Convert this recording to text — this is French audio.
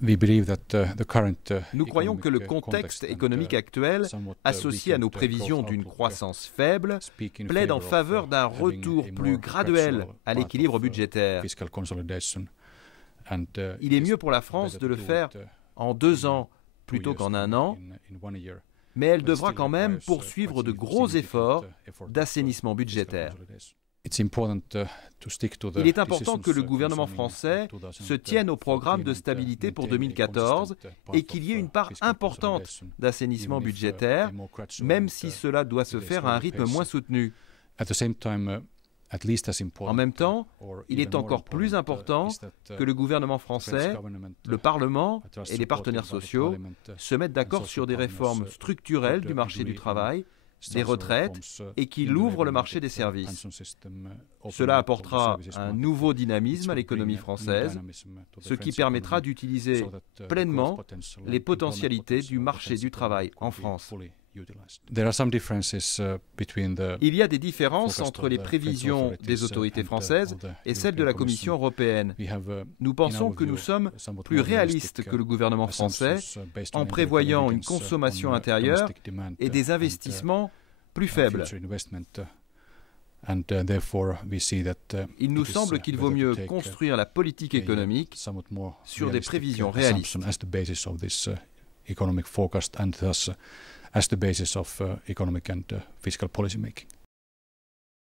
Nous croyons que le contexte économique actuel, associé à nos prévisions d'une croissance faible, plaide en faveur d'un retour plus graduel à l'équilibre budgétaire. Il est mieux pour la France de le faire en 2 ans plutôt qu'en 1 an, mais elle devra quand même poursuivre de gros efforts d'assainissement budgétaire. Il est important que le gouvernement français se tienne au programme de stabilité pour 2014 et qu'il y ait une part importante d'assainissement budgétaire, même si cela doit se faire à un rythme moins soutenu. En même temps, il est encore plus important que le gouvernement français, le Parlement et les partenaires sociaux se mettent d'accord sur des réformes structurelles du marché du travail, des retraites et qu'il ouvre le marché des services. Cela apportera un nouveau dynamisme à l'économie française, ce qui permettra d'utiliser pleinement les potentialités du marché du travail en France. Il y a des différences entre les prévisions des autorités françaises et celles de la Commission européenne. Nous pensons que nous sommes plus réalistes que le gouvernement français en prévoyant une consommation intérieure et des investissements plus faibles. Il nous semble qu'il vaut mieux construire la politique économique sur des prévisions réalistes. As the basis of economic and fiscal policy making.